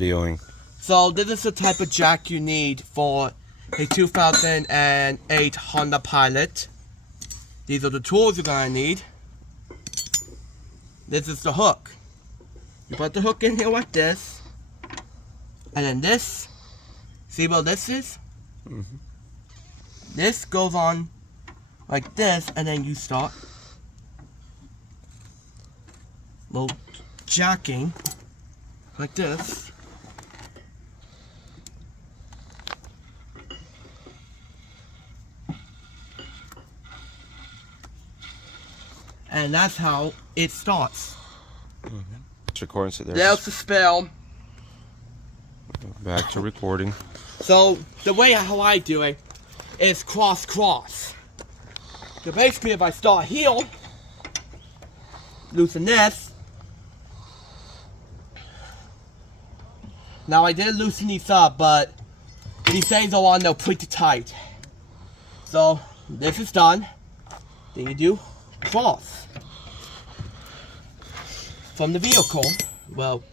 Videoing. So this is the type of jack you need for a 2008 Honda Pilot. These are the tools you're gonna need. This is the hook. You put the hook in here like this, and then this. See what this is? Mm-hmm. This goes on like this, and then you start jacking like this. And that's how it starts. Mm-hmm. It's recording, so There's the spell. Back to recording. So the way how I do it is cross. So basically, if I start here, loosen this. Now I did loosen these up, but these things are on there pretty tight. So this is done. Then you do cross from the vehicle. Well,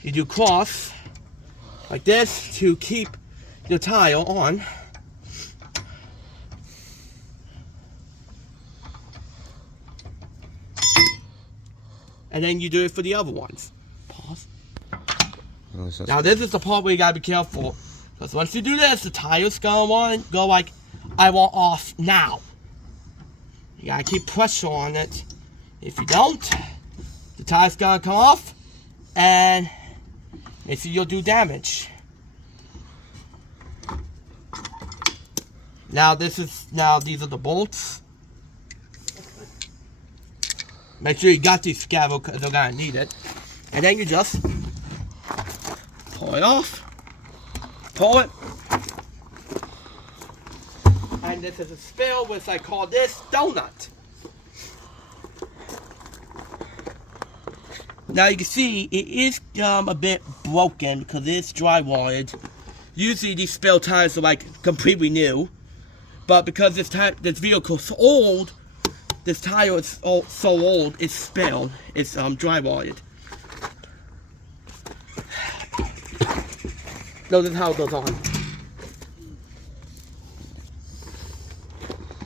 you do cross like this to keep your tire on. And then you do it for the other ones. Pause. Now this is the part where you gotta be careful, because once you do this, the tire's gonna go like, I want off now. You gotta keep pressure on it. If you don't, the tire's gonna come off, and maybe you'll do damage. Now these are the bolts. Make sure you got these scabbards because they're gonna need it. And then you just pull it off. Pull it. And this is a spill, which I call this donut. Now you can see it is a bit broken because it's dry wired. Usually these spare tires are like completely new, but because this vehicle's so old, this tire is so old, it's spilled. It's dry wired. Notice how it goes on.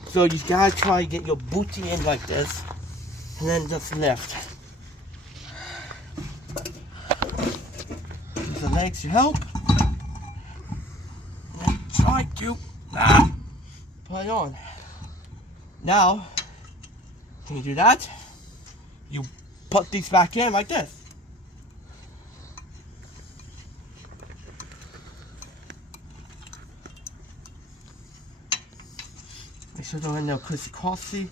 So you gotta try to get your booty in like this, and then just lift. Use the legs to help. And try to put it on. Now, when you do that, you put these back in like this. Make sure they're in there crissy-crossy.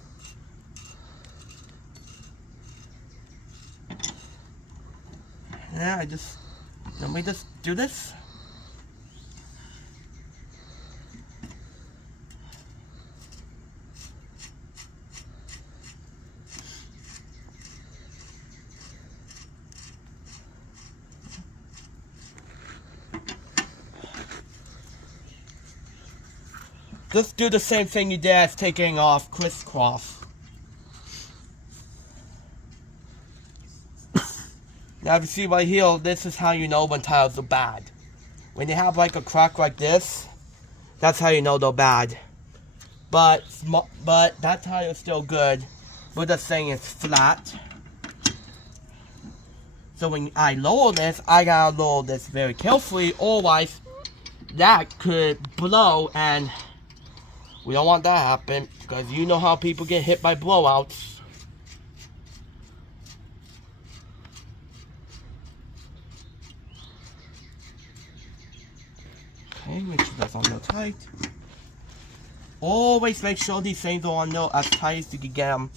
Yeah, let me just do this. Just do the same thing you did as taking off crisscross. Now if you see right here, this is how you know when tires are bad. When they have like a crack like this, that's how you know they're bad. But that tire is still good. We're just saying it's flat. So when I lower this, I gotta lower this very carefully, otherwise that could blow, and we don't want that to happen, because you know how people get hit by blowouts. Okay, make sure that's on there tight. Always make sure these things are on there as tight as you can get them.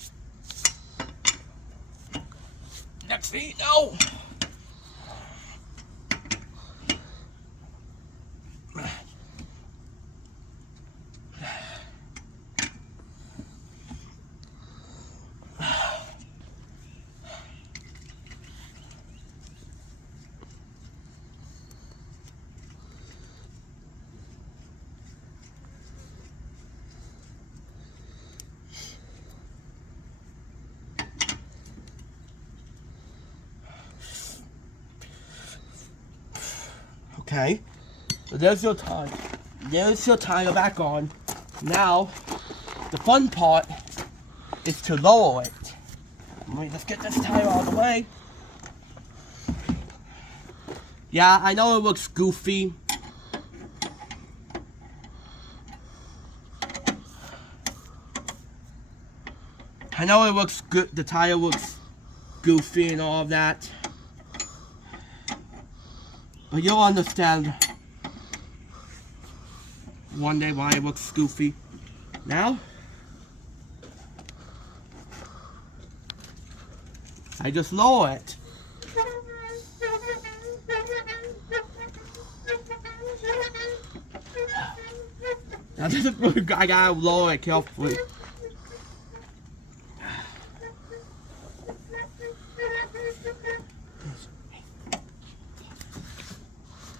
Next thing you know, Okay? So there's your tire. There's your tire back on. Now, the fun part is to lower it. Let me just get this tire out of the way. Yeah, I know it looks goofy. I know it looks good. The tire looks goofy and all of that. But you'll understand one day why it looks goofy. Now, I just lower it. Now this is, I gotta lower it carefully.